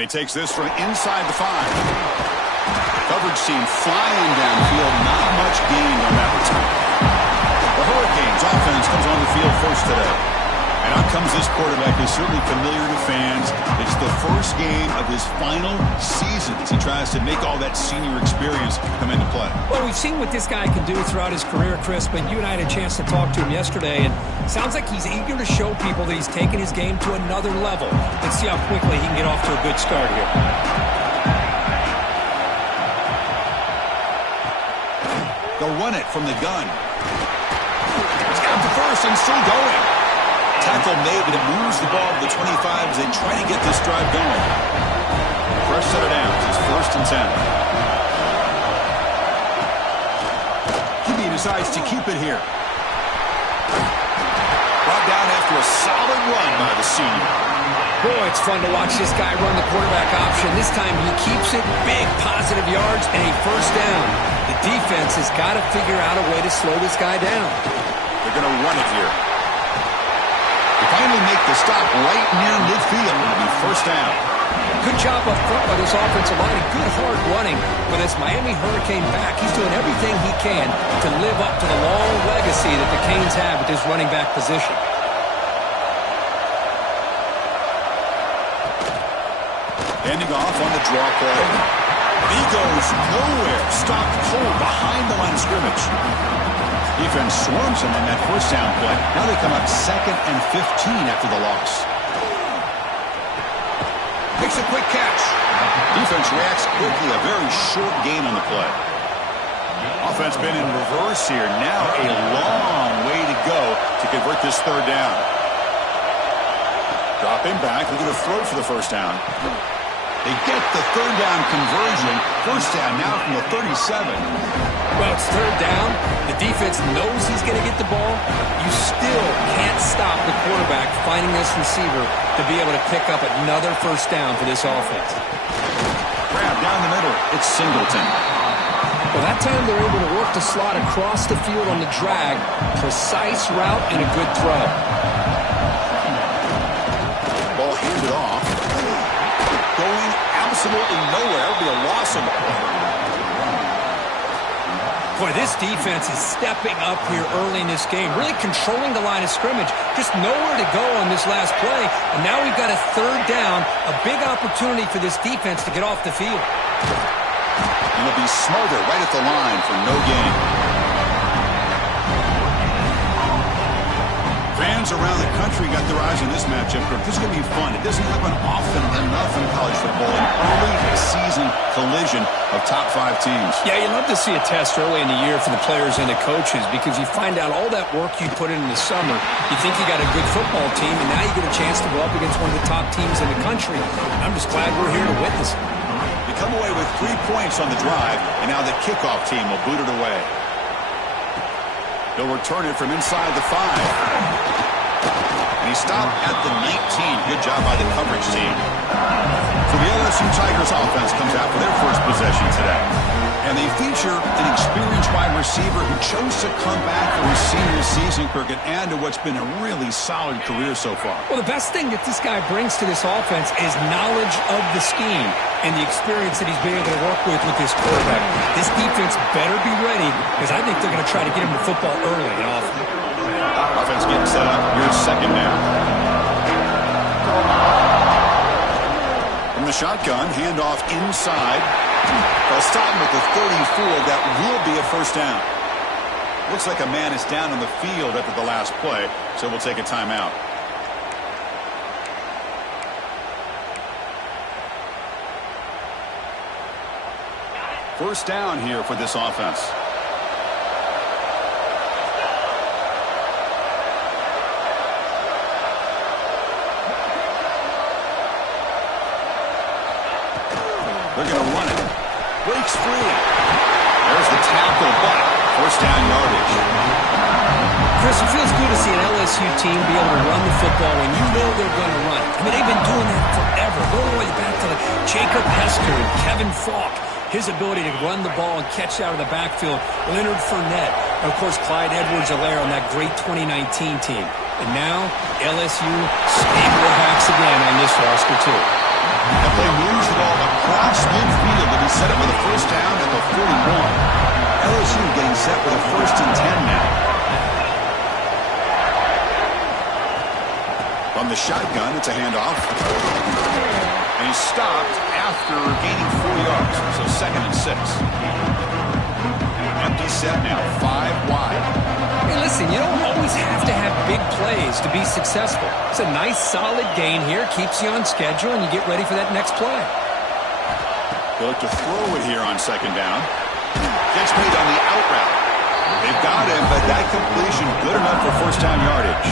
And he takes this from inside the 5. Coverage team flying downfield. Not much gained on that return. The Hurricanes offense comes on the field first today. And out comes this quarterback who's certainly familiar to fans. It's the first game of his final season as he tries to make all that senior experience come into play. Well, we've seen what this guy can do throughout his career, Chris, but you and I had a chance to talk to him yesterday, and it sounds like he's eager to show people that he's taken his game to another level. Let's see how quickly he can get off to a good start here. They'll run it from the gun. He's got the first and still going. Tackle made, but it moves the ball to the 25 as they try to get this drive going. Fresh set of downs. It's 1st and 10. He decides to keep it here. Brought down after a solid run by the senior. Boy, it's fun to watch this guy run the quarterback option. This time he keeps it, big positive yards, and a 1st down. The defense has got to figure out a way to slow this guy down. They're going to run it here. They finally make the stop right near midfield. It'll be 1st down. Good job up front by this offensive line and good hard running for this Miami Hurricane back. He's doing everything he can to live up to the long legacy that the Canes have at this running back position. Handing off on the draw play. He goes nowhere. Stopped cold behind the line of scrimmage. Defense swarms him on that 1st down play. Now they come up 2nd and 15 after the loss. Makes a quick catch. Defense reacts quickly. A very short gain on the play. Offense been in reverse here. Now a long way to go to convert this 3rd down. Drop him back. Looking to throw for the 1st down. They get the 3rd down conversion. 1st down now from the 37. Well, it's 3rd down. The defense knows he's going to get the ball. You still can't stop the quarterback finding this receiver to be able to pick up another 1st down for this offense. Grab down the middle. It's Singleton. Well, that time they're able to work the slot across the field on the drag. Precise route and a good throw. Ball handed off. Going absolutely nowhere. It'll be a loss of the ball. Boy, this defense is stepping up here early in this game, really controlling the line of scrimmage. Just nowhere to go on this last play, and now we've got a 3rd down, a big opportunity for this defense to get off the field. And it'll be Smother right at the line for no gain. Fans around the country got their eyes on this matchup. This is going to be fun. It doesn't happen often enough in college football. An early season collision of top 5 teams. Yeah, you love to see a test early in the year for the players and the coaches because you find out all that work you put in the summer. You think you got a good football team, and now you get a chance to go up against one of the top teams in the country. I'm just glad we're here to witness it. They come away with 3 points on the drive, and now the kickoff team will boot it away. They'll return it from inside the 5. And he stopped at the 19. Good job by the coverage team. So the LSU Tigers offense comes out for their first possession today. And they feature an experienced wide receiver who chose to come back for his senior season, Kirk, and add to what's been a really solid career so far. Well, the best thing that this guy brings to this offense is knowledge of the scheme and the experience that he's been able to work with this quarterback. This defense better be ready because I think they're going to try to get him to football early and often. Offense getting set up. Here's 2nd down. From the shotgun, handoff inside. They'll stop him at the 34. That will be a 1st down. Looks like a man is down on the field after the last play, so we'll take a timeout. First down here for this offense. They're going to run it. Breaks free. There's the tackle, but 1st down yardage. Chris, it feels good to see an LSU team be able to run the football when you know they're going to run it. I mean, they've been doing that forever. Going all the way back to Jacob Hester and Kevin Falk. His ability to run the ball and catch out of the backfield. Leonard Fournette. And, of course, Clyde Edwards-Helaire on that great 2019 team. And now, LSU stable backs again on this roster, too. The play moves the ball across midfield to be set up with a first down at the 41. LSU getting set with a 1st and 10 now. From the shotgun, it's a handoff. And he's stopped after gaining 4 yards, so 2nd and 6. Empty set now, 5 wide. Hey, listen, you don't always have to have big plays to be successful. It's a nice, solid gain here, keeps you on schedule, and you get ready for that next play. They look to throw it here on 2nd down. Gets made on the out route. They've got him, but that completion good enough for 1st down yardage.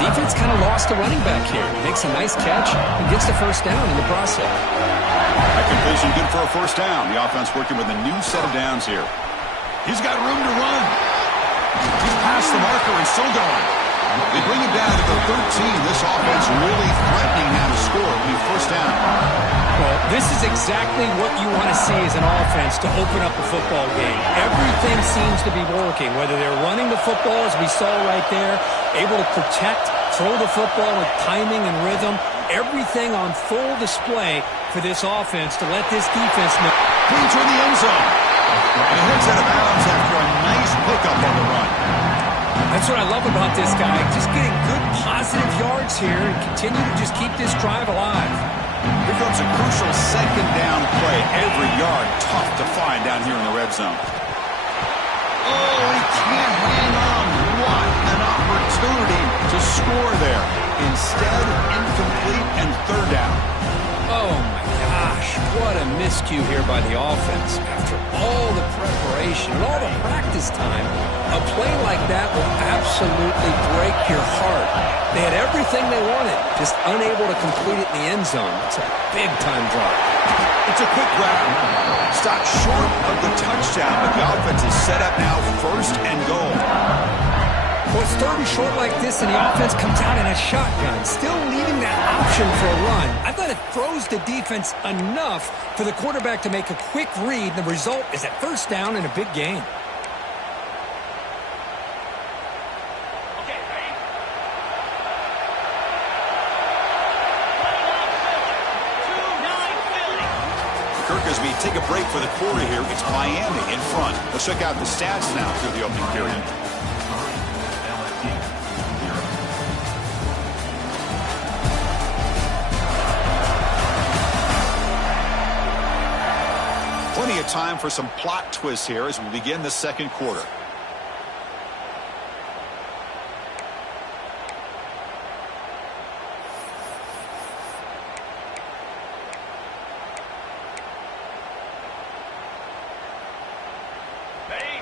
Defense kind of lost the running back here. Makes a nice catch and gets the 1st down in the process. That completion good for a 1st down. The offense working with a new set of downs here. He's got room to run. He's past the marker and still going. They bring him down to the 13. This offense really threatening now to score. It'll be 1st down. Well, this is exactly what you want to see as an offense to open up a football game. Everything seems to be working, whether they're running the football, as we saw right there, able to protect, throw the football with timing and rhythm. Everything on full display for this offense to let this defense know. Clean toward the end zone. And he heads out of bounds after a nice pickup on the run. That's what I love about this guy. Just getting good positive yards here and continue to just keep this drive alive. Here comes a crucial 2nd down play. Every yard tough to find down here in the red zone. Oh, he can't hang on. What an opportunity to score there. Instead, incomplete and 3rd down. Oh, my gosh. What a miscue here by the offense. After all the preparation and all the practice time, a play like that will absolutely break your heart. They had everything they wanted, just unable to complete it in the end zone. It's a big-time drop. It's a quick grab. Stopped short of the touchdown, but the offense is set up now 1st and goal. Well, it's 3rd and short like this, and the offense comes out in a shotgun, still leaving that option for a run. I thought it throws the defense enough for the quarterback to make a quick read. The result is a 1st down and a big gain. Kirk, as we take a break for the quarter here, it's Miami in front. Let's check out the stats now through the opening period. Plenty of time for some plot twists here as we begin the 2nd quarter.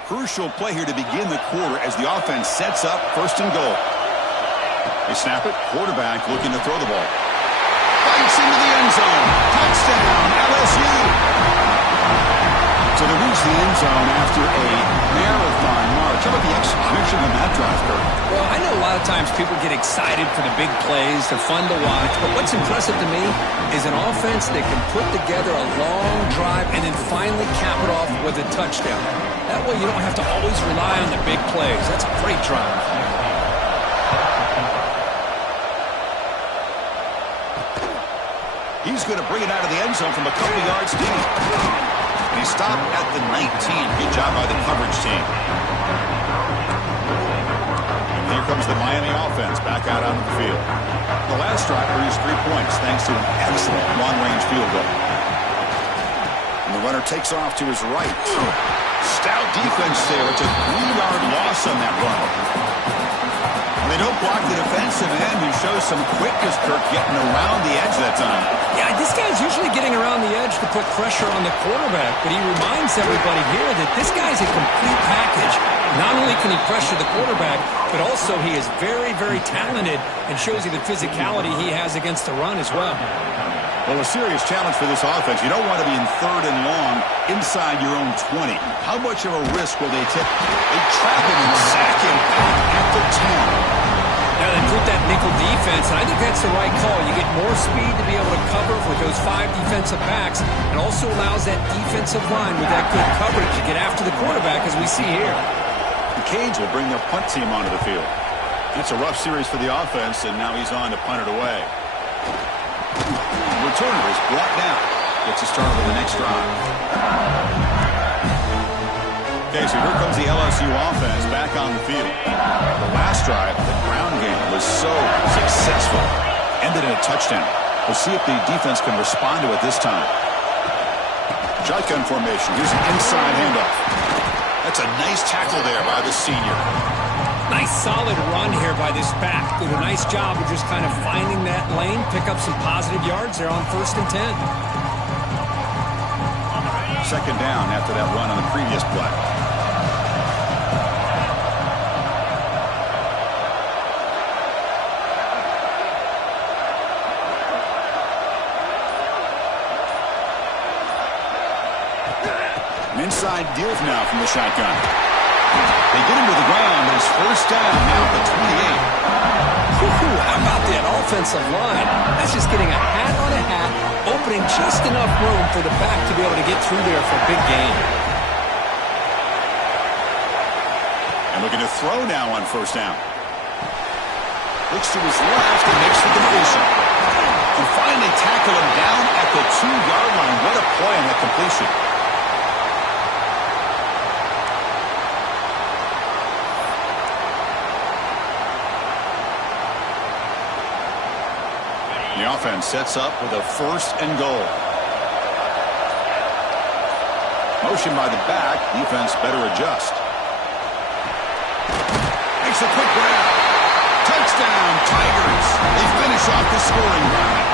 Crucial play here to begin the quarter as the offense sets up 1st and goal. They snap it. Quarterback looking to throw the ball. Fights into the end zone. Touchdown, LSU. So they reach the end zone after a marathon march. How about the execution on that drive, Kirk? Well, I know a lot of times people get excited for the big plays. They're fun to watch. But what's impressive to me is an offense that can put together a long drive and then finally cap it off with a touchdown. That way you don't have to always rely on the big plays. That's a great drive. He's going to bring it out of the end zone from a couple yards deep. And he stopped at the 19. Good job by the coverage team. And here comes the Miami offense back out onto the field. The last drive produced 3 points thanks to an excellent long-range field goal. And the runner takes off to his right. Stout defense there. It's a 3-yard loss on that run. They don't block the defensive end, who shows some quickness, Kirk, getting around the edge that time. Yeah, this guy's usually getting around the edge to put pressure on the quarterback, but he reminds everybody here that this guy's a complete package. Not only can he pressure the quarterback, but also he is very, very talented and shows you the physicality he has against the run as well. Well, a serious challenge for this offense. You don't want to be in 3rd and long inside your own 20. How much of a risk will they take? They trap him and sack him at the 10. Now they put that nickel defense, and I think that's the right call. You get more speed to be able to cover with those 5 defensive backs, and also allows that defensive line with that good coverage to get after the quarterback, as we see here. The Canes will bring their punt team onto the field. It's a rough series for the offense, and now he's on to punt it away. Returner is brought down. Gets a start with the next drive. Okay, so here comes the LSU offense back on the field. The last drive, the ground game was so successful. Ended in a touchdown. We'll see if the defense can respond to it this time. Shotgun formation. Here's an inside handoff. That's a nice tackle there by the senior. Nice solid run here by this back. Did a nice job of just kind of finding that lane, pick up some positive yards there on 1st and 10. Second down after that run on the previous play. An inside give now from the shotgun. They get him to the ground, but it's first down now at the 28. How about that offensive line? That's just getting a hat on a hat, opening just enough room for the back to be able to get through there for a big gain. And looking to throw now on first down. Looks to his left and makes the completion. And finally tackle him down at the 2-yard line. What a play on that completion. The offense sets up with a 1st and goal. Motion by the back. Defense better adjust. Makes a quick grab. Touchdown, Tigers. They finish off the scoring drive.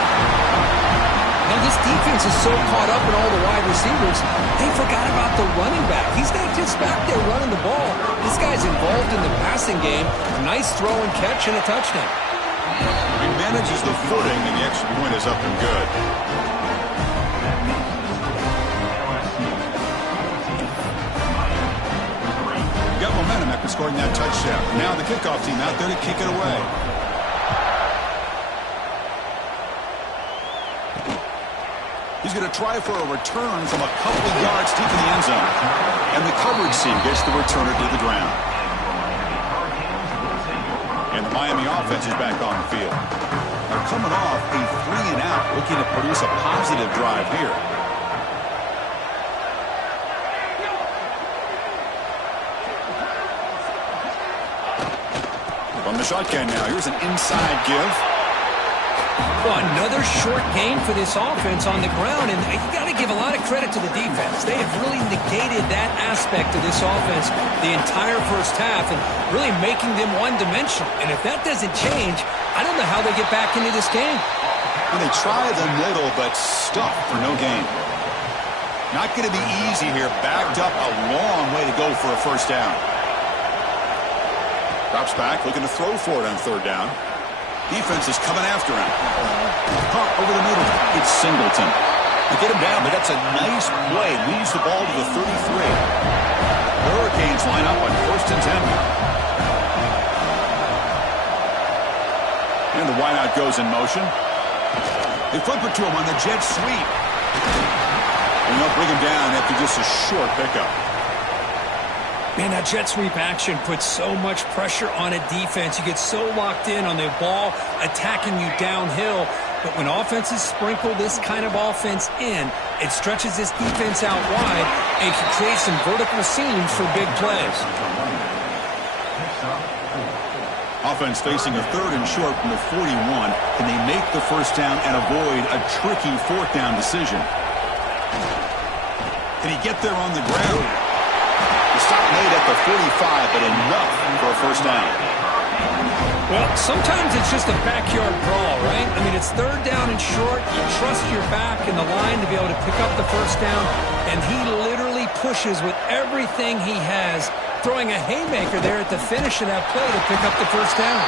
Now this defense is so caught up in all the wide receivers, they forgot about the running back. He's not just back there running the ball. This guy's involved in the passing game. Nice throw and catch and a touchdown. He manages the footing, and the extra point is up and good. Got momentum after scoring that touchdown. Now the kickoff team out there to kick it away. He's going to try for a return from a couple of yards deep in the end zone. And the coverage team gets the returner to the ground. And the Miami offense is back on the field. They're coming off a 3-and-out, looking to produce a positive drive here. From the shotgun now, here's an inside give. Well, another short gain for this offense on the ground, and you got to give a lot of credit to the defense. They have really negated that aspect of this offense the entire first half and really making them one-dimensional. And if that doesn't change, I don't know how they get back into this game. Well, they try the middle, but stuck for no gain. Not going to be easy here. Backed up a long way to go for a first down. Drops back, looking to throw for it on 3rd down. Defense is coming after him. Pump over the middle. It's Singleton. They get him down, but that's a nice play. Leads the ball to the 33. The Hurricanes line up on 1st and 10. And the wideout goes in motion. They flip it to him on the jet sweep. And they'll bring him down after just a short pickup. Man, that jet sweep action puts so much pressure on a defense. You get so locked in on the ball attacking you downhill. But when offenses sprinkle this kind of offense in, it stretches this defense out wide and can create some vertical seams for big plays. Offense facing a 3rd and short from the 41. Can they make the first down and avoid a tricky 4th down decision? Can he get there on the ground? The stop made at the 45, but enough for a first down. Well, sometimes it's just a backyard brawl, right? I mean, it's 3rd down and short. You trust your back in the line to be able to pick up the first down, and he literally pushes with everything he has, throwing a haymaker there at the finish of that play to pick up the first down.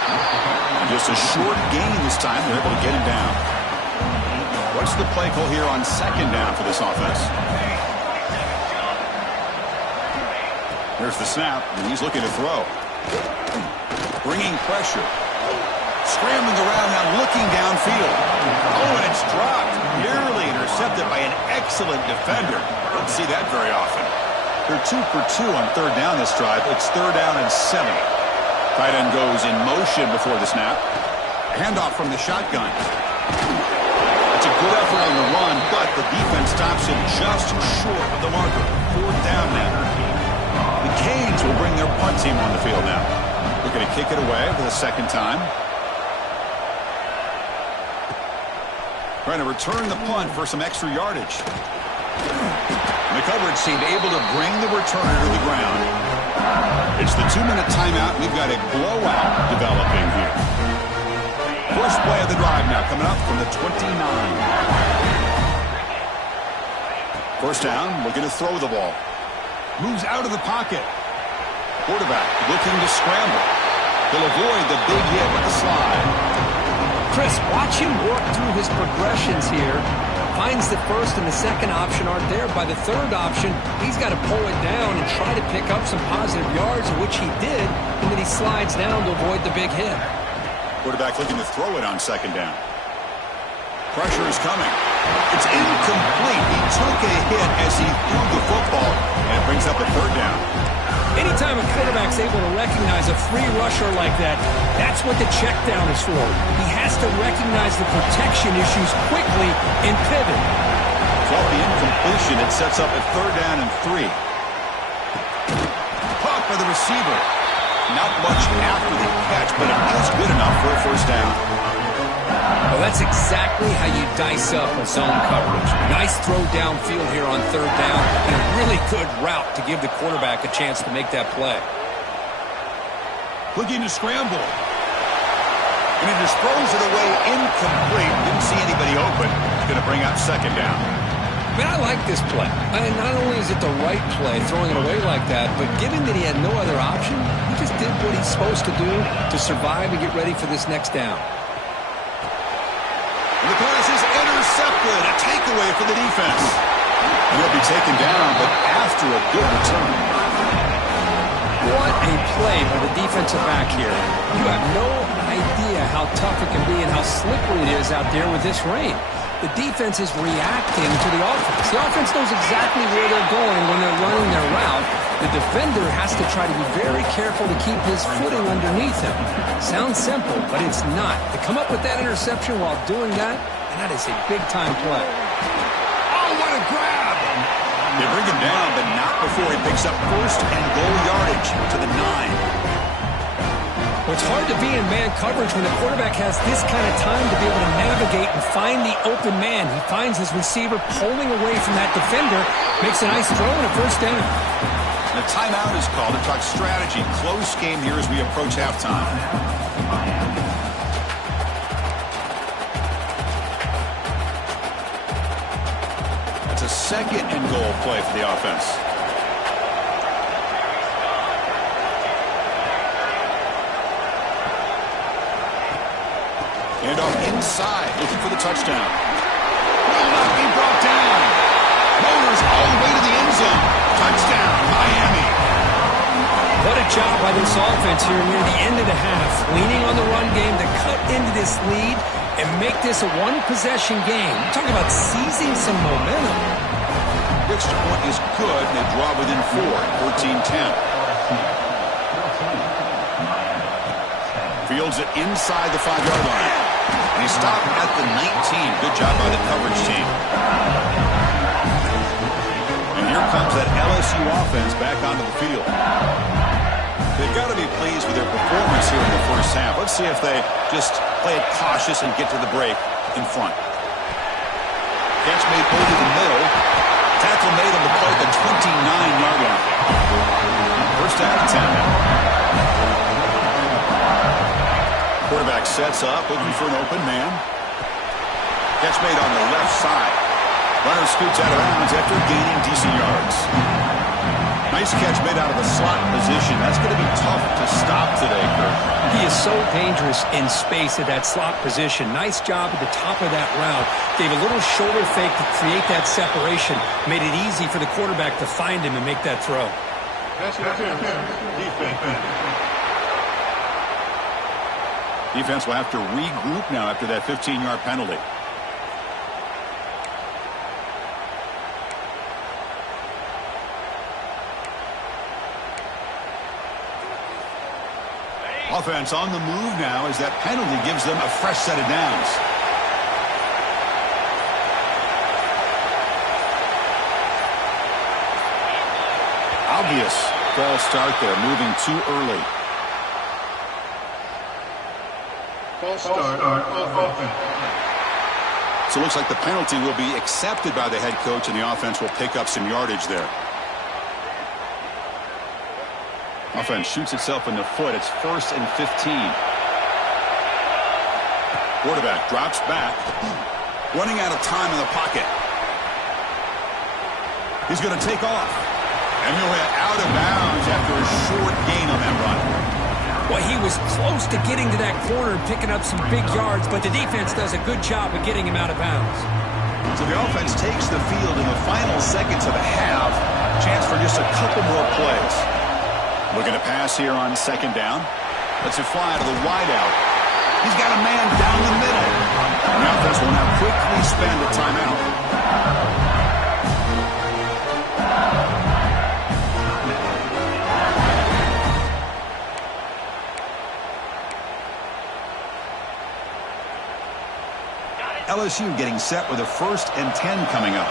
Just a short gain this time. They're able to get him down. What's the play call here on 2nd down for this offense? There's the snap, and he's looking to throw. Bringing pressure. Scrambling around now, looking downfield. Oh, and it's dropped. Nearly intercepted by an excellent defender. Don't see that very often. They're 2 for 2 on 3rd down this drive. It's 3rd down and 7. Tight end goes in motion before the snap. Handoff from the shotgun. good effort on the run, but the defense stops him just short of the marker. 4th down now. The Canes will bring their punt team on the field now. They're going to kick it away for the 2nd time. Trying to return the punt for some extra yardage. And the coverage team able to bring the returner to the ground. It's the 2-minute timeout. We've got a blowout developing here. First play of the drive now coming up from the 29. 1st down, looking to throw the ball. Moves out of the pocket. Quarterback looking to scramble. He'll avoid the big hit with the slide. Chris, watch him work through his progressions here. Finds the 1st and the 2nd option aren't there. By the 3rd option, he's got to pull it down and try to pick up some positive yards, which he did, and then he slides down to avoid the big hit. Quarterback looking to throw it on 2nd down. Pressure is coming. It's incomplete. He took a hit as he threw the football, and it brings up a 3rd down. Anytime a quarterback's able to recognize a free rusher like that, that's what the check down is for. He has to recognize the protection issues quickly and pivot. So the incompletion, it sets up a 3rd down and 3. Caught by the receiver. Not much after the catch, but it is good enough for a 1st down. Well, that's exactly how you dice up a zone coverage. Nice throw downfield here on 3rd down, and a really good route to give the quarterback a chance to make that play. Looking to scramble. And he just throws it away incomplete. Didn't see anybody open. It's going to bring up 2nd down. I mean, I like this play. And not only is it the right play, throwing it away like that, but given that he had no other option, he just did what he's supposed to do to survive and get ready for this next down. And the pass is intercepted. A takeaway for the defense. And he'll be taken down, but after a good return. What a play by the defensive back here. You have no idea how tough it can be and how slippery it is out there with this rain. The defense is reacting to the offense. The offense knows exactly where they're going when they're running their route. The defender has to try to be very careful to keep his footing underneath him. Sounds simple, but it's not. To come up with that interception while doing that, and that is a big-time play. Oh, what a grab! They bring him down, but not before he picks up 1st and goal yardage to the 9. Well, it's hard to be in man coverage when the quarterback has this kind of time to be able to navigate and find the open man. He finds his receiver pulling away from that defender, makes a nice throw and a 1st down. The timeout is called to talk strategy. Close game here as we approach halftime. That's a 2nd and goal play for the offense. And off inside, looking for the touchdown. Will not be brought down. Motors all the way to the end zone. Touchdown, Miami. What a job by this offense here near the end of the half. Leaning on the run game to cut into this lead and make this a one-possession game. Talk about seizing some momentum. Extra point is good, and they draw within 4, 14-10. Fields it inside the 5-yard line. And he stopped at the 19. Good job by the coverage team. And here comes that LSU offense back onto the field. They've got to be pleased with their performance here in the 1st half. Let's see if they just play it cautious and get to the break in front. Catch made over the middle. Tackle made on the play at the 29-yard line. 1st down and 10 now. Quarterback sets up, looking for an open man. Catch made on the left side. Runner scoots out of bounds after gaining decent yards. Nice catch made out of the slot position. That's going to be tough to stop today, Kirk. He is so dangerous in space at that slot position. Nice job at the top of that route. Gave a little shoulder fake to create that separation. Made it easy for the quarterback to find him and make that throw. Defense will have to regroup now after that 15-yard penalty. Offense on the move now as that penalty gives them a fresh set of downs. Obvious false start there, moving too early. False start on offense. So it looks like the penalty will be accepted by the head coach, and the offense will pick up some yardage there. Offense shoots itself in the foot. It's 1st and 15. Quarterback drops back, running out of time in the pocket. He's going to take off, and he'll hit out of bounds after a short gain on that run. Well, he was close to getting to that corner and picking up some big yards, but the defense does a good job of getting him out of bounds. So the offense takes the field in the final seconds of the half. Chance for just a couple more plays. Looking to pass here on 2nd down. Lets it fly to the wideout. He's got a man down the middle. And the offense will now quickly spend a timeout. LSU getting set with a 1st and 10 coming up.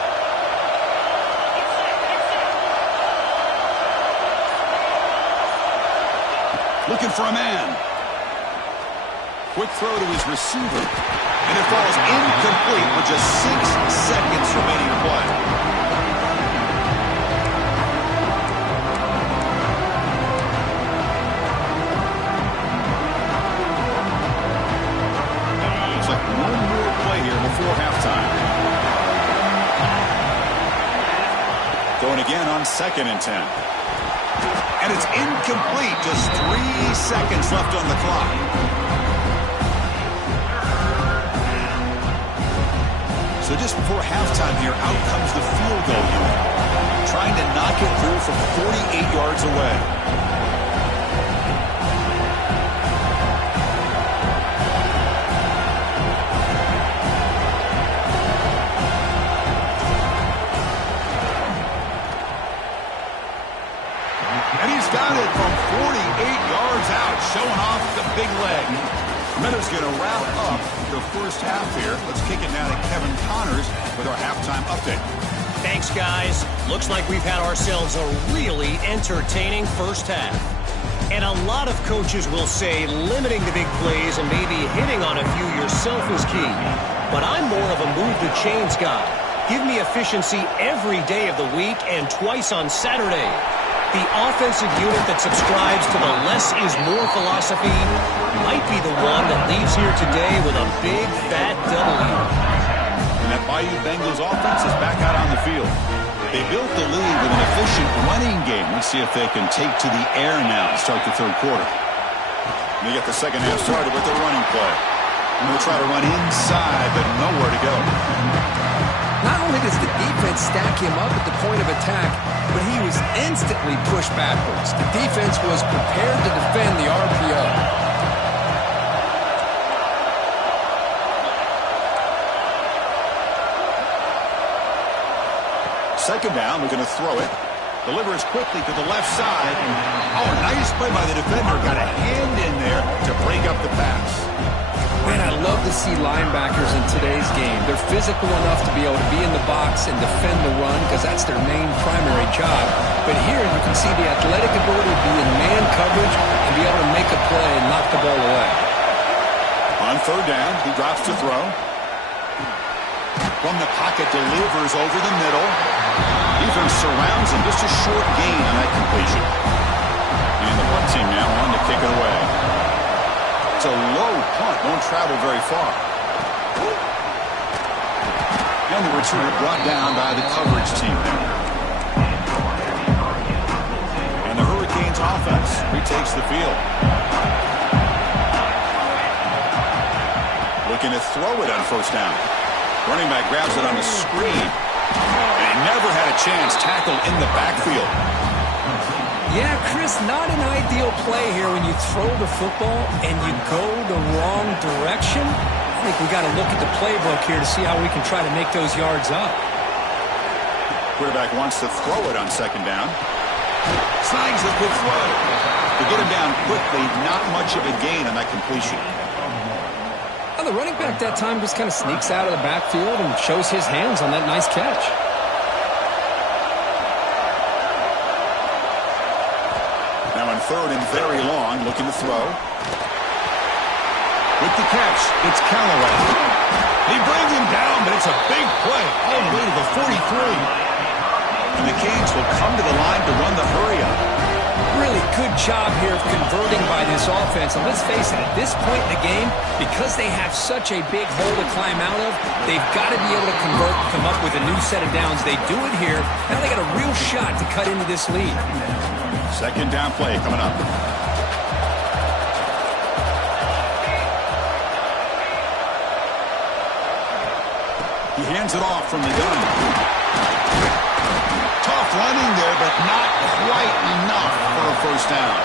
Looking for a man. Quick throw to his receiver. And it falls incomplete with just 6 seconds remaining to play. Before halftime. Going again on 2nd and 10. And it's incomplete. Just 3 seconds left on the clock. So just before halftime here, out comes the field goal unit. Trying to knock it through from 48 yards away. Got it from 48 yards out, showing off the big leg. Miller's going to wrap up the first half here. Let's kick it now to Kevin Connors with our halftime update. Thanks, guys. Looks like we've had ourselves a really entertaining first half. And a lot of coaches will say limiting the big plays and maybe hitting on a few yourself is key. But I'm more of a move the chains guy. Give me efficiency every day of the week and twice on Saturday. The offensive unit that subscribes to the less is more philosophy might be the one that leaves here today with a big, fat W. And that Bayou Bengals offense is back out on the field. They built the lead with an efficient running game. Let's see if they can take to the air now to start the 3rd quarter. They get the 2nd half started with their running play. And they'll try to run inside, but nowhere to go. Not only does the defense stack him up at the point of attack, but he was instantly pushed backwards. The defense was prepared to defend the RPO. 2nd down, we're going to throw it. Delivers quickly to the left side. Oh, nice play by the defender. Got a hand in there to break up the pass. Man, I love to see linebackers in today's game. They're physical enough to be able to be in the box and defend the run because that's their main primary job. But here you can see the athletic ability to be in man coverage and be able to make a play and knock the ball away. On 3rd down, he drops to throw. From the pocket, delivers over the middle. Defense surrounds him. Just a short gain on that completion. And the punt team now on to kick it away. It's a low punt. Won't travel very far. And the return brought down by the coverage team there. And the Hurricanes offense retakes the field. Looking to throw it on 1st down. Running back grabs it on the screen. And he never had a chance. Tackled in the backfield. Yeah, Chris, not an ideal play here when you throw the football and you go the wrong direction. I think we got to look at the playbook here to see how we can try to make those yards up. Quarterback wants to throw it on 2nd down. Snags the quick throw. To get him down quickly, not much of a gain on that completion. Well, the running back that time just kind of sneaks out of the backfield and shows his hands on that nice catch. third and very long, looking to throw. With the catch, it's Callaway. He brings him down, but it's a big play all the way to the 43. And the Canes will come to the line to run the hurry-up. Really good job here of converting by this offense. And let's face it, at this point in the game, because they have such a big hole to climb out of, they've got to be able to convert and come up with a new set of downs. They do it here. Now they got a real shot to cut into this lead. Second down play coming up. He hands it off from the gun. Tough running there, but not quite enough for a first down.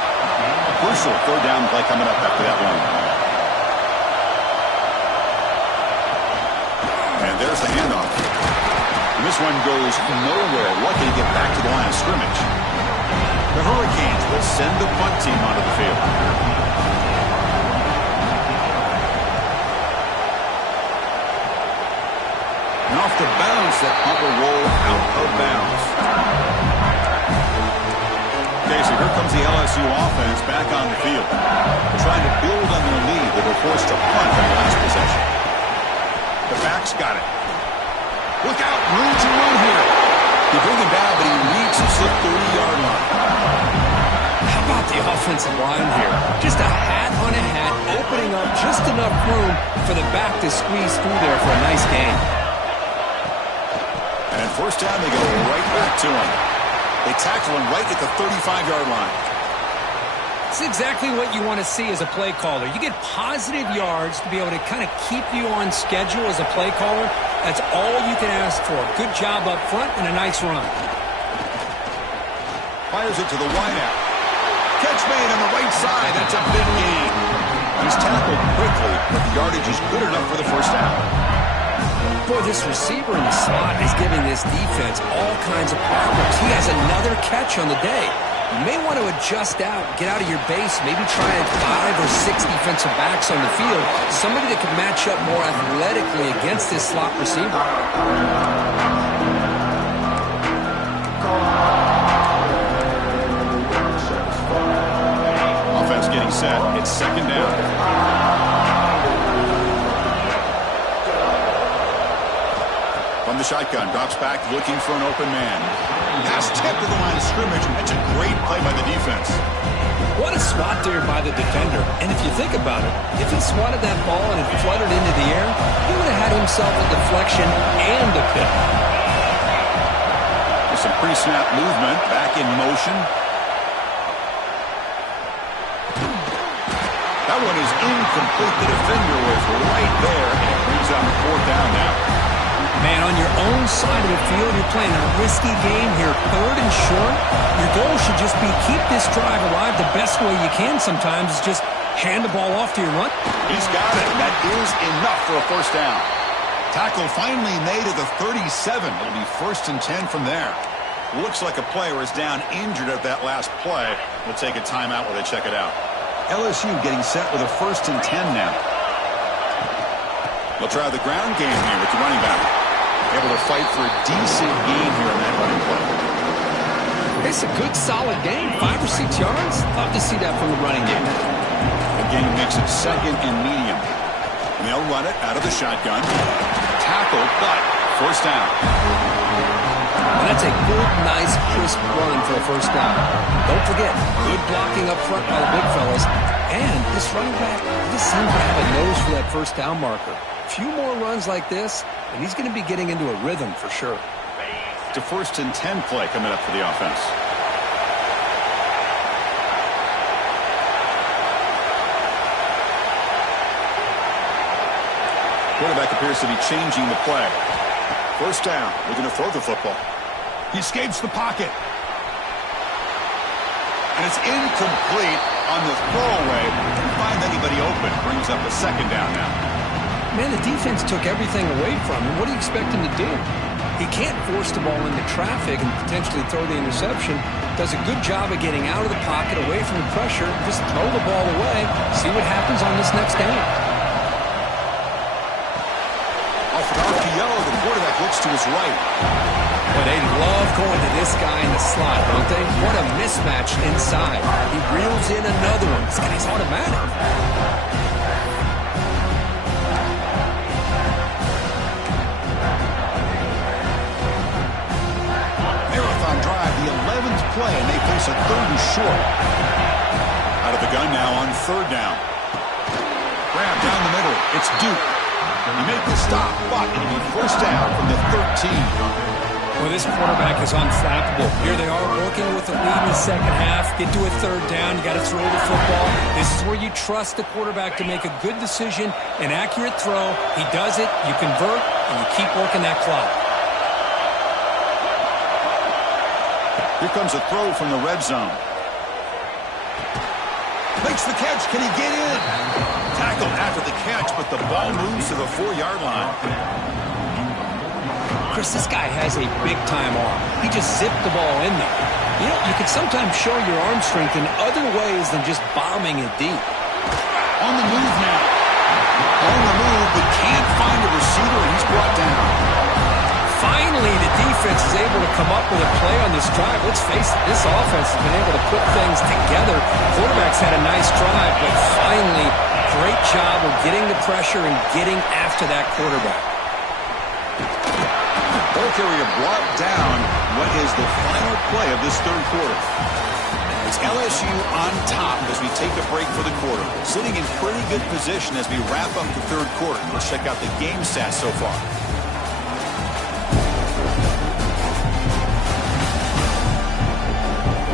Crucial third down play coming up after that run. And there's the handoff. And this one goes nowhere. Lucky to get back to the line of scrimmage. The Hurricanes will send the punt team onto the field. And off the bounce, that punt will roll out of bounds. Okay, so here comes the LSU offense back on the field. They're trying to build on their lead. They were forced to punt on the last possession. The backs got it. Look out, room to run here. They bring him down, but he reaches the 30-yard line. How about the offensive line here? Just a hat on a hat, opening up just enough room for the back to squeeze through there for a nice gain. And at first down, they go right back to him. They tackle him right at the 35-yard line. It's exactly what you want to see as a play caller. You get positive yards to be able to kind of keep you on schedule as a play caller. That's all you can ask for. Good job up front and a nice run. Fires it to the wideout. Catch made on the right side. That's a big gain. He's tackled quickly, but the yardage is good enough for the first down. Boy, this receiver in the slot is giving this defense all kinds of problems. He has another catch on the day. You may want to adjust out, get out of your base, maybe try 5 or 6 defensive backs on the field, somebody that can match up more athletically against this slot receiver. Offense getting set. It's second down. From the shotgun, drops back looking for an open man. Pass tipped to the line of scrimmage. That's a great play by the defense. What a spot there by the defender. And if you think about it, if he swatted that ball and it fluttered into the air, he would have had himself a deflection and a pick. There's some pre-snap movement. Back in motion. That one is incomplete. The defender was right there, and it brings up a fourth down now. Man, on your own side of the field, you're playing a risky game here. Third and short. Your goal should just be keep this drive alive the best way you can sometimes is just hand the ball off to your run. He's got it. That is enough for a first down. Tackle finally made at the 37. It'll be first and 10 from there. Looks like a player is down injured at that last play. We'll take a timeout while they check it out. LSU getting set with a first and 10 now. They'll try the ground game here with the running back. Able to fight for a decent gain here in that running play. It's a good, solid game. 5 or 6 yards. Love to see that from the running game. The game makes it second and medium. And they'll run it out of the shotgun. Tackle, but first down. And that's a good, nice, crisp run for a first down. Don't forget, good blocking up front by the big fellas. And this running back just seems to have a nose for that first down marker. A few more runs like this, and he's going to be getting into a rhythm for sure. It's a first and 10 play coming up for the offense. Quarterback appears to be changing the play. First down. We're going to throw the football. He escapes the pocket. And it's incomplete on the throwaway. Didn't find anybody open. Brings up a second down now. Man, the defense took everything away from him. What do you expect him to do? He can't force the ball into traffic and potentially throw the interception. Does a good job of getting out of the pocket, away from the pressure. Just throw the ball away. See what happens on this next down. Off an RPO, the quarterback looks to his right. But they love going to this guy in the slot, don't they? What a mismatch inside. He reels in another one. This guy's automatic. Marathon drive, the 11th play, and they face a 3rd and short. Out of the gun now on 3rd down. Grab down the middle. It's Duke. He made the stop, but it'll be 1st down from the 13. Well, this quarterback is unflappable. Here they are working with the lead in the 2nd half. Get to a 3rd down. You got to throw the football. This is where you trust the quarterback to make a good decision, an accurate throw. He does it, you convert, and you keep working that clock. Here comes a throw from the red zone. Makes the catch. Can he get in? Tackled after the catch, but the ball moves to the 4-yard line. Chris, this guy has a big-time arm. He just zipped the ball in there. You know, you can sometimes show your arm strength in other ways than just bombing it deep. On the move now. On the move, but can't find a receiver, and he's brought down. Finally, the defense is able to come up with a play on this drive. Let's face it, this offense has been able to put things together. Quarterback's had a nice drive, but finally, great job of getting the pressure and getting after that quarterback. Ball carrier brought down what is the final play of this 3rd quarter. It's LSU on top as we take a break for the quarter. Sitting in pretty good position as we wrap up the 3rd quarter. Let's check out the game stats so far.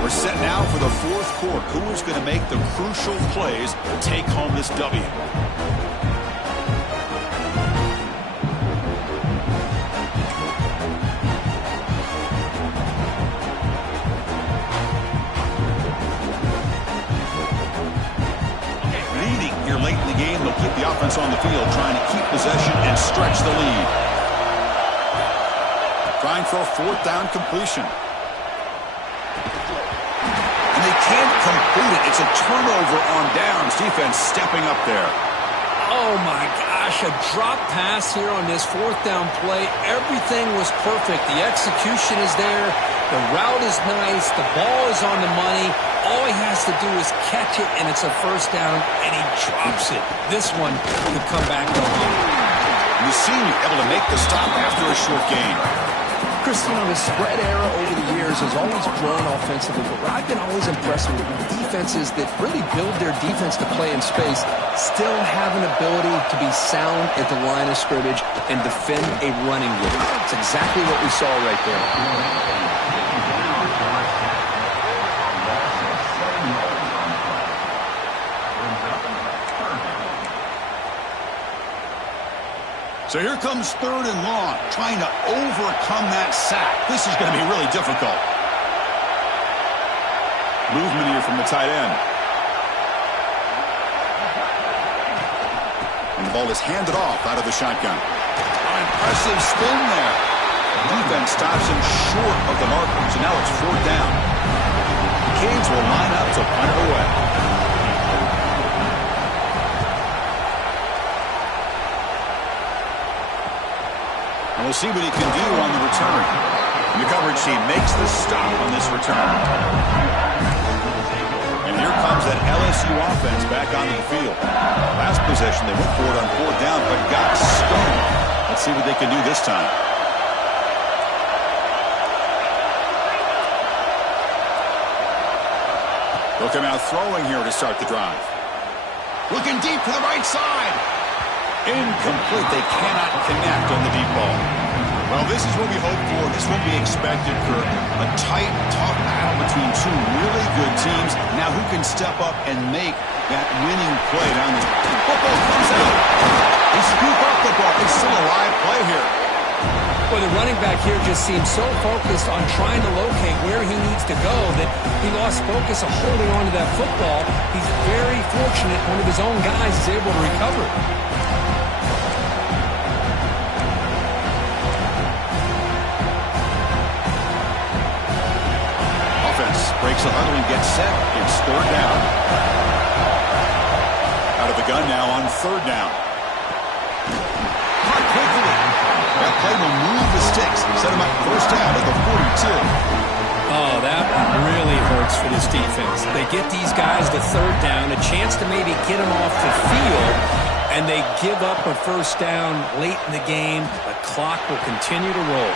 We're set now for the 4th quarter. Who is going to make the crucial plays to take home this W? Late in the game, they'll keep the offense on the field, trying to keep possession and stretch the lead. Trying for a 4th down completion. And they can't complete it. It's a turnover on downs. Defense stepping up there. Oh, my gosh, a drop pass here on this 4th down play. Everything was perfect. The execution is there. The route is nice. The ball is on the money. All he has to do is catch it, and it's a 1st down, and he drops it. This one could come back to home. The senior able to make the stop after a short gain. Chris, you know, the spread era over the years has always grown offensively, but what I've been always impressed with defenses that really build their defense to play in space still have an ability to be sound at the line of scrimmage and defend a running game. It's exactly what we saw right there. So here comes 3rd and long, trying to overcome that sack. This is going to be really difficult. Movement here from the tight end. And the ball is handed off out of the shotgun. An impressive spin there. Defense stops him short of the marker, so now it's 4th down. Canes will line up to punt it away. And we'll see what he can do on the return. And the coverage team makes the stop on this return. And here comes that LSU offense back on the field. Last possession, they went for it on 4th down, but got stoned. Let's see what they can do this time. They'll come out throwing here to start the drive. Looking deep to the right side. Incomplete. They cannot connect on the deep ball. Well, this is what we hope for. This is what we expected for a tight, tough battle between 2 really good teams. Now, who can step up and make that winning play down the football comes out. They scoop up the ball. It's still a live play here. Well, the running back here just seems so focused on trying to locate where he needs to go that he lost focus of holding on to that football. He's very fortunate one of his own guys is able to recover. Breaks a huddle and gets set. It's 3rd down. Out of the gun now on 3rd down. Caught quickly. That play will move the sticks. Set him up first down at the 42. Oh, that really hurts for this defense. They get these guys to third down, a chance to maybe get them off the field, and they give up a first down late in the game. The clock will continue to roll.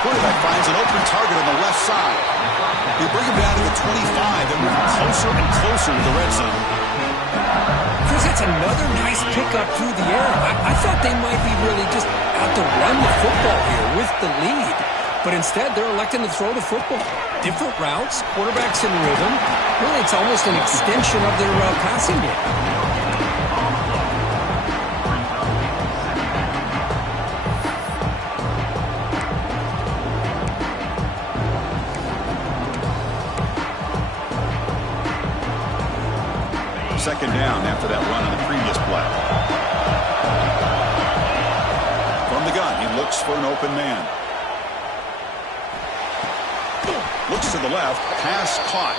Quarterback finds an open target on the left side. They bring him down to the 25 and move closer and closer to the red zone. Chris, that's another nice pickup through the air. I thought they might be really just out to run the football here with the lead. But instead, they're electing to throw the football. Different routes, quarterbacks in rhythm. Really, it's almost an extension of their passing game. Second down after that run on the previous play. From the gun, he looks for an open man. Looks to the left, pass caught.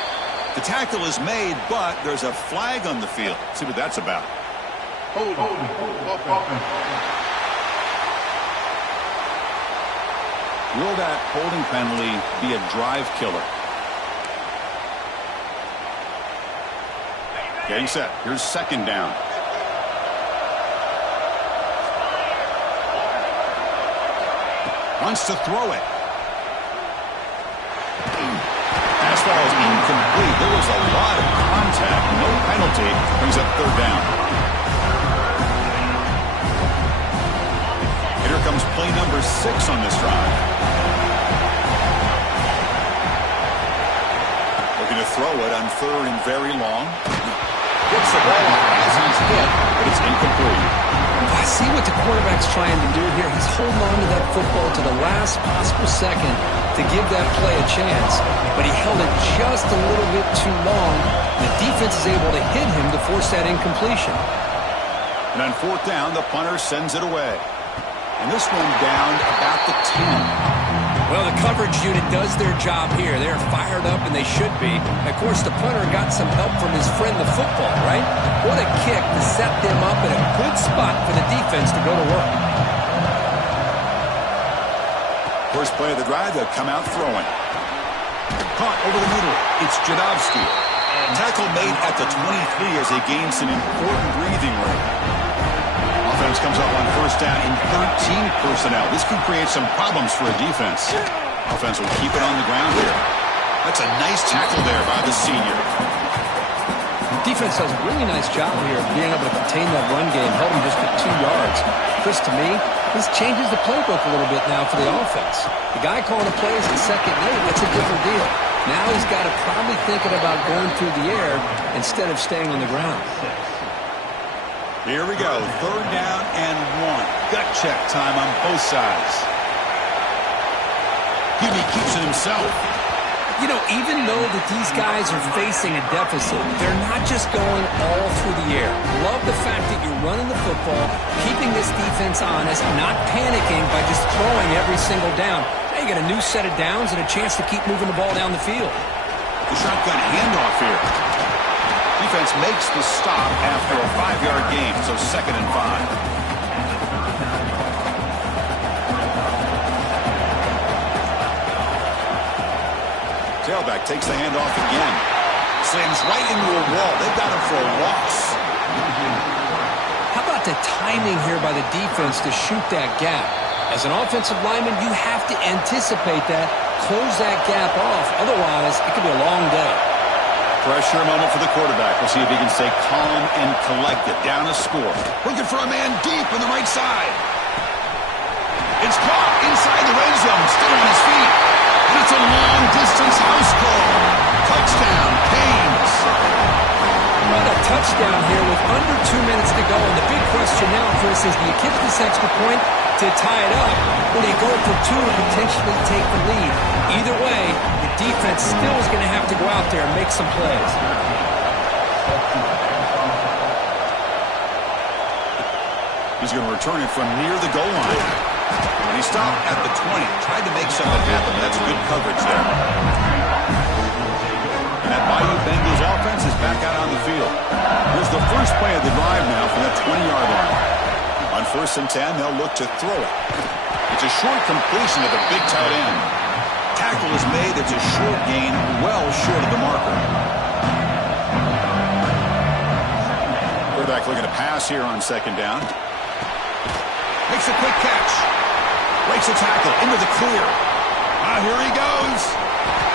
The tackle is made, but there's a flag on the field. Let's see what that's about. Hold. Will that holding penalty be a drive killer? Getting set. Here's second down. Wants to throw it. Pass ball is incomplete. There was a lot of contact. No penalty. Brings up third down. Here comes play number 6 on this drive. Looking to throw it on third and very long. Gets the ball as he's hit, but it's incomplete. I see what the quarterback's trying to do here. He's holding on to that football to the last possible second to give that play a chance, but he held it just a little bit too long. The defense is able to hit him to force that incompletion. And on fourth down, the punter sends it away. And this one down about the 10. Well, the coverage unit does their job here. They're fired up, and they should be. Of course, the punter got some help from his friend, the football, right? What a kick to set them up in a good spot for the defense to go to work. First play of the drive, they'll come out throwing. Caught over the middle. It's Jadovsky. Tackle made at the 23 as they gain some important breathing room. Offense comes up on first down in 13 personnel. This can create some problems for a defense. Offense will keep it on the ground here. That's a nice tackle there by the senior. Defense does a really nice job here of being able to contain that run game, held him just at 2 yards. Chris, to me, this changes the playbook a little bit now for the offense. The guy calling the plays in second and 8, that's a different deal. Now he's got to probably thinking about going through the air instead of staying on the ground. Here we go. Third down and 1. Gut check time on both sides. Jimmy keeps it himself. You know, even though that these guys are facing a deficit, they're not just going all through the air. Love the fact that you're running the football, keeping this defense honest, not panicking by just throwing every single down. Now you got a new set of downs and a chance to keep moving the ball down the field. The shotgun handoff here. Defense makes the stop after a 5-yard gain, so second and 5. Tailback takes the handoff again. Slams right into a wall. They've got him for a loss. How about the timing here by the defense to shoot that gap? As an offensive lineman, you have to anticipate that, close that gap off. Otherwise, it could be a long day. Pressure moment for the quarterback. We'll see if he can stay calm and collected. Down a score. Looking for a man deep on the right side. It's caught inside the red zone. Still on his feet. And it's a long-distance house call. Touchdown, Canes. What a touchdown here with under 2 minutes to go. And the big question now, Chris, is do you kick this extra point to tie it up, or do you go for 2 and potentially take the lead? Either way, the defense still is going to have to go out there and make some plays. He's going to return it from near the goal line. And he stopped at the 20. Tried to make something happen, but that's good coverage there. And that Bayou Bengals offense is back out on the field. Here's the first play of the drive now from that 20-yard line. On 1st and 10, they'll look to throw it. It's a short completion to the big tight end. Tackle is made. It's a short gain, well short of the marker. Quarterback looking to pass here on second down. Makes a quick catch. Breaks a tackle into the clear. Here he goes.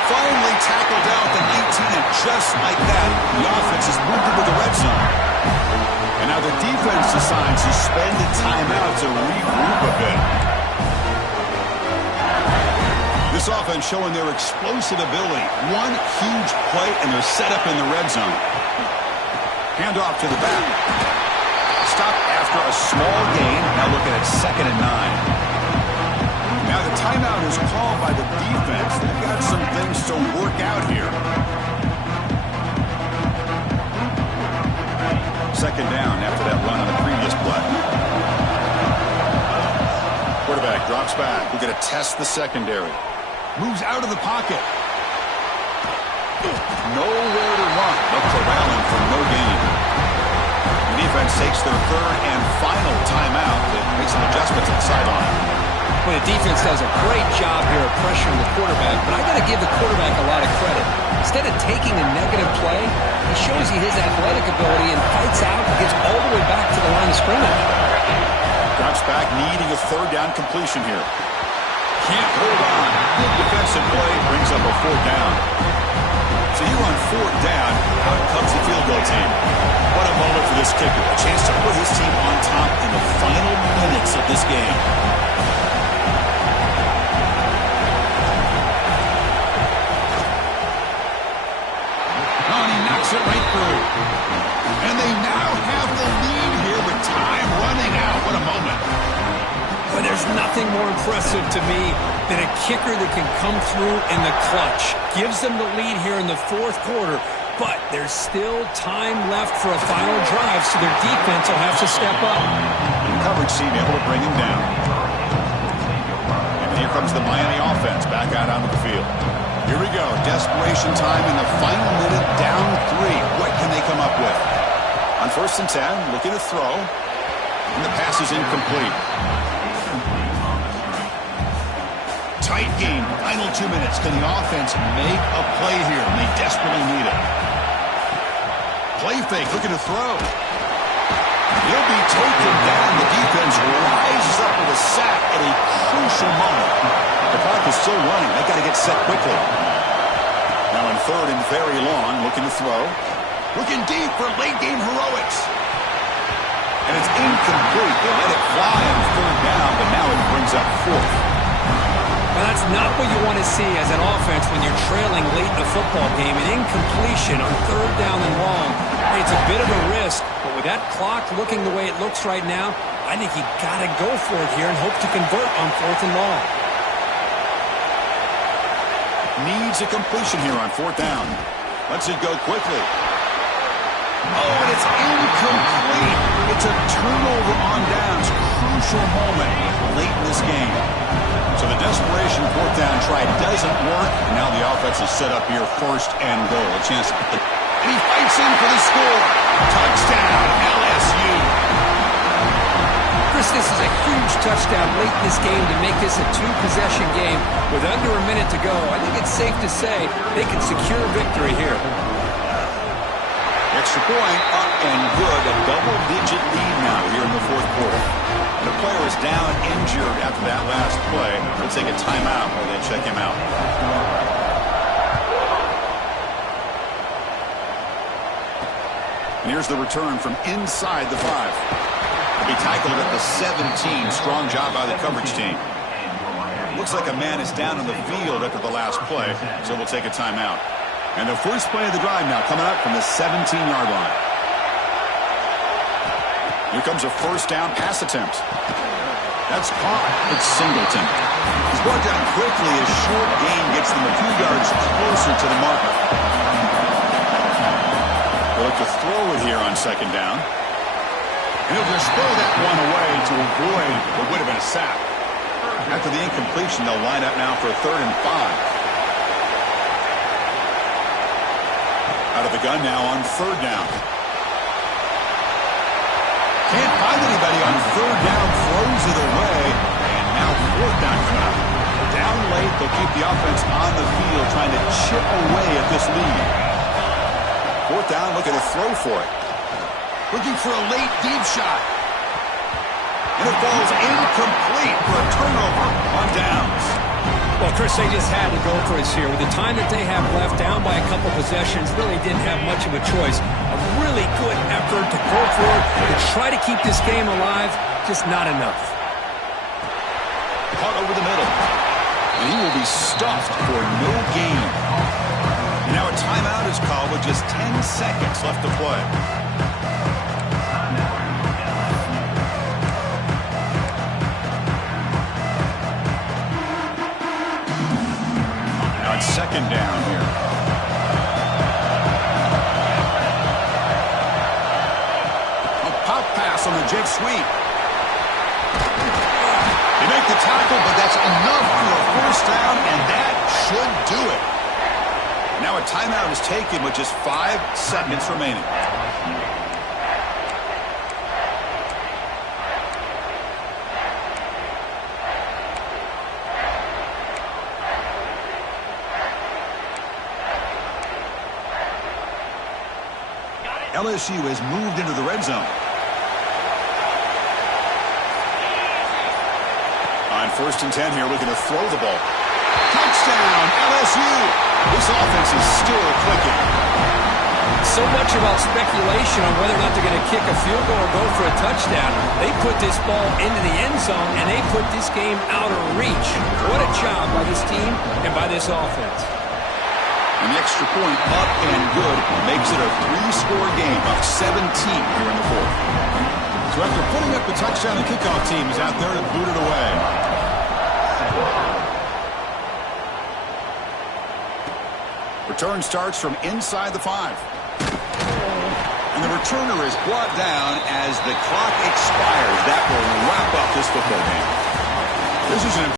Finally tackled down at the 19, and just like that, the offense has moved into the red zone. And now the defense decides to spend a timeout to regroup a bit. This offense showing their explosive ability. One huge play, and they're set up in the red zone. Handoff to the back. Stop after a small gain. Now looking at 2nd and 9. Now the timeout is called by the defense. They've got some things to work out here. 2nd down after that run on the previous play. Quarterback drops back. We're going to test the secondary. Moves out of the pocket. Nowhere to run. They'll corral him for no gain. The defense takes their 3rd and final timeout to make some adjustments at the sideline. Well, the defense does a great job here of pressuring the quarterback, but I got to give the quarterback a lot of credit. Instead of taking a negative play, he shows you his athletic ability and fights out and gets all the way back to the line of scrimmage. Drops back, needing a 3rd down completion here. Can't hold on. Good defensive play, brings up a 4th down. So here on 4th down, out comes the field goal team. What a moment for this kicker. A chance to put his team on top in the final minutes of this game. It right through. And they now have the lead here with time running out. What a moment. But there's nothing more impressive to me than a kicker that can come through in the clutch. Gives them the lead here in the 4th quarter, but there's still time left for a final drive, so their defense will have to step up. And the coverage team able to bring him down. And here comes the Miami offense back out onto the field. Here we go. Desperation time in the final minute, down 3. What can they come up with? On 1st and 10, looking to throw. And the pass is incomplete. Tight game. Final 2 minutes. Can the offense make a play here? And they desperately need it. Play fake. Looking to throw. He'll be taken down. The defense rises up with a sack at a crucial moment. The clock is still running. They've got to get set quickly. Now in 3rd and very long, looking to throw. Looking deep for late game heroics. And it's incomplete. They let it fly on 3rd down, but now it brings up 4th. Now that's not what you want to see as an offense when you're trailing late in the football game. An incompletion on 3rd down and long. It's a bit of a risk, but with that clock looking the way it looks right now, I think you got to go for it here and hope to convert on 4th and long. Needs a completion here on 4th down. Lets it go quickly. Oh, and it's incomplete. It's a turnover on downs. Crucial moment late in this game. So the desperation 4th down try doesn't work. And now the offense is set up here 1st and goal. A chance. And he fights in for the score. Touchdown, LSU. Chris, this is a huge touchdown late in this game to make this a 2-possession game. With under a minute to go, I think it's safe to say they can secure victory here. Extra point, up and good. A double-digit lead now here in the 4th quarter. The player is down injured after that last play. We'll take a timeout while they check him out. And here's the return from inside the 5. He tackled at the 17. Strong job by the coverage team. Looks like a man is down on the field after the last play, so we'll take a timeout. And the first play of the drive now coming up from the 17-yard line. Here comes a 1st down pass attempt. That's caught. It's Singleton. He's brought down quickly as short gain gets them a few yards closer to the marker. They'll look to throw it here on 2nd down. And he'll just throw that one away to avoid what would have been a sack. After the incompletion, they'll line up now for 3rd and 5. Out of the gun now on 3rd down. Can't find anybody on 3rd down, throws it away, and now fourth down coming up. Down late, they'll keep the offense on the field trying to chip away at this lead. Fourth down, looking to throw for it. Looking for a late deep shot. And it falls incomplete for a turnover on downs. Well, Chris, they just had to go for it here. With the time that they have left, down by a couple possessions, really didn't have much of a choice. A really good effort to go for it, to try to keep this game alive, just not enough. Caught over the middle. And he will be stuffed for no gain. And now a timeout is called with just 10 seconds left to play. Now it's second down here. A pop pass on the jet sweep. They make the tackle, but that's enough for a first down, and that should do it. Now a timeout is taken with just 5 seconds remaining. LSU has moved into the red zone. On 1st and 10 here, looking to throw the ball. Touchdown, LSU! This offense is still clicking. So much about speculation on whether or not they're going to kick a field goal or go for a touchdown. They put this ball into the end zone, and they put this game out of reach. What a job by this team and by this offense. And the extra point up and good makes it a 3-score game, up 17 here in the fourth. So after putting up the touchdown, the kickoff team is out there to boot it away. Return starts from inside the 5. And the returner is brought down as the clock expires. That will wrap up this football game. This is an